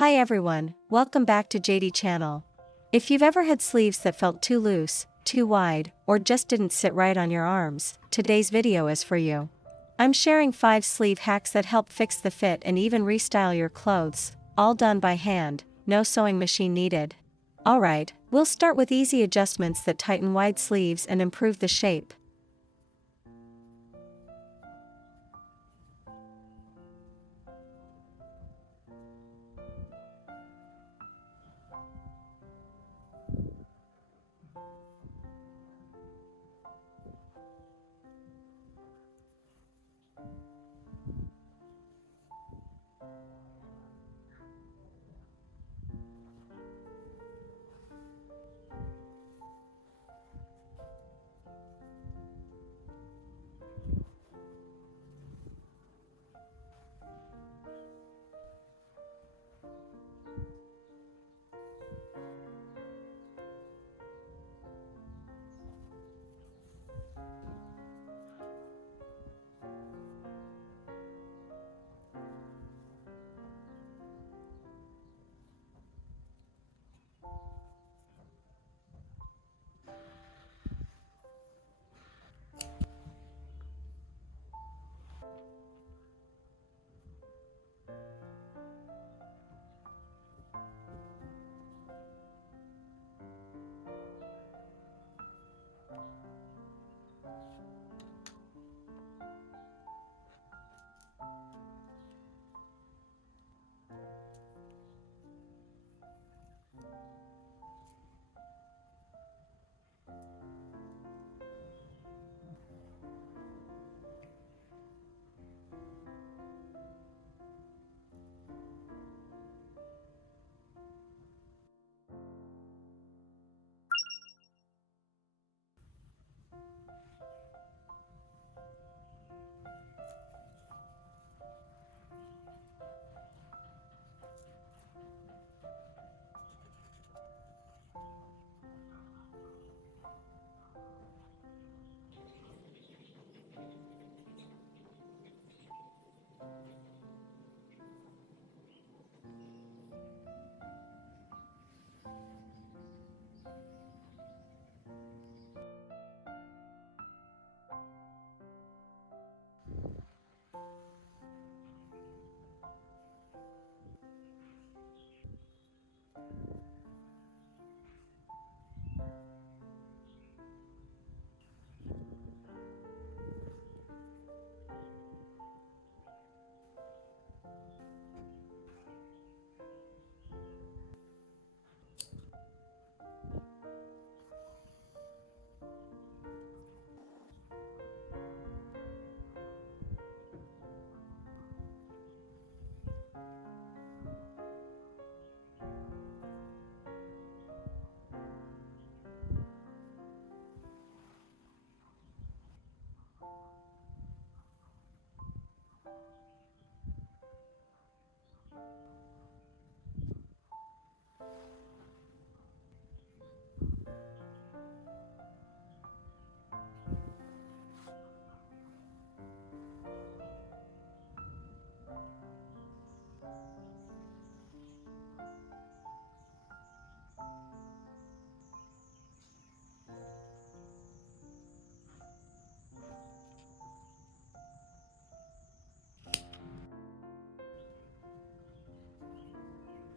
Hi everyone, welcome back to Jady channel. If you've ever had sleeves that felt too loose, too wide, or just didn't sit right on your arms, today's video is for you. I'm sharing 5 sleeve hacks that help fix the fit and even restyle your clothes, all done by hand, no sewing machine needed. Alright, we'll start with easy adjustments that tighten wide sleeves and improve the shape.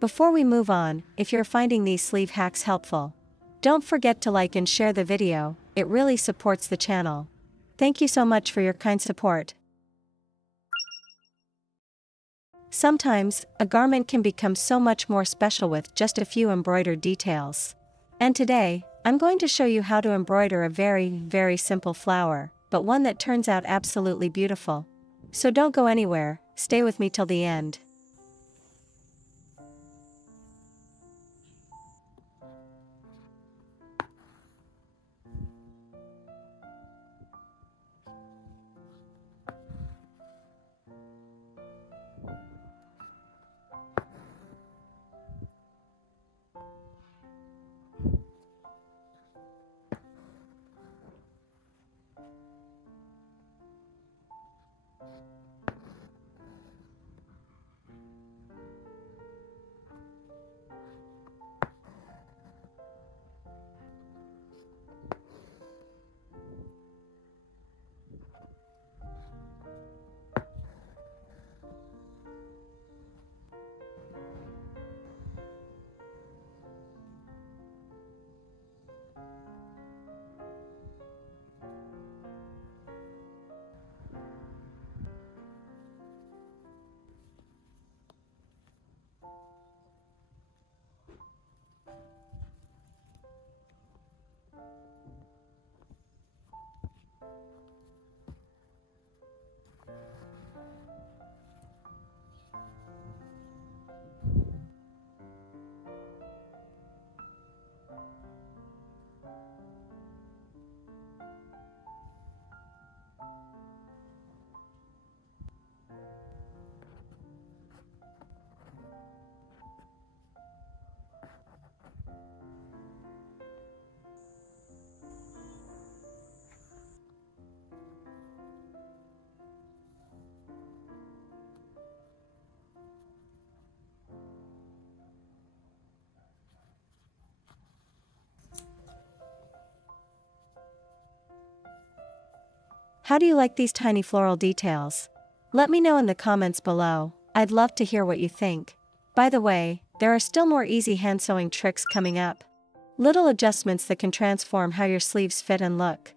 Before we move on, if you're finding these sleeve hacks helpful, don't forget to like and share the video, it really supports the channel. Thank you so much for your kind support. Sometimes, a garment can become so much more special with just a few embroidered details. And today, I'm going to show you how to embroider a very simple flower, but one that turns out absolutely beautiful. So don't go anywhere, stay with me till the end. How do you like these tiny floral details? Let me know in the comments below, I'd love to hear what you think. By the way, there are still more easy hand sewing tricks coming up. Little adjustments that can transform how your sleeves fit and look.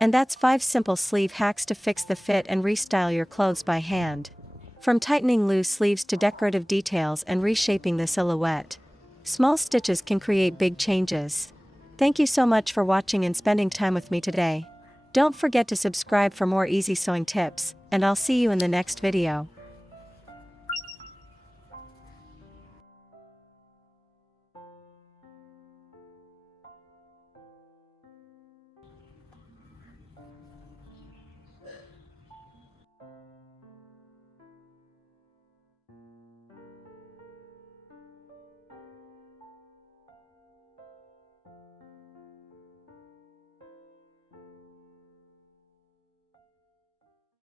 And that's 5 simple sleeve hacks to fix the fit and restyle your clothes by hand. From tightening loose sleeves to decorative details and reshaping the silhouette, small stitches can create big changes. Thank you so much for watching and spending time with me today. Don't forget to subscribe for more easy sewing tips, and I'll see you in the next video.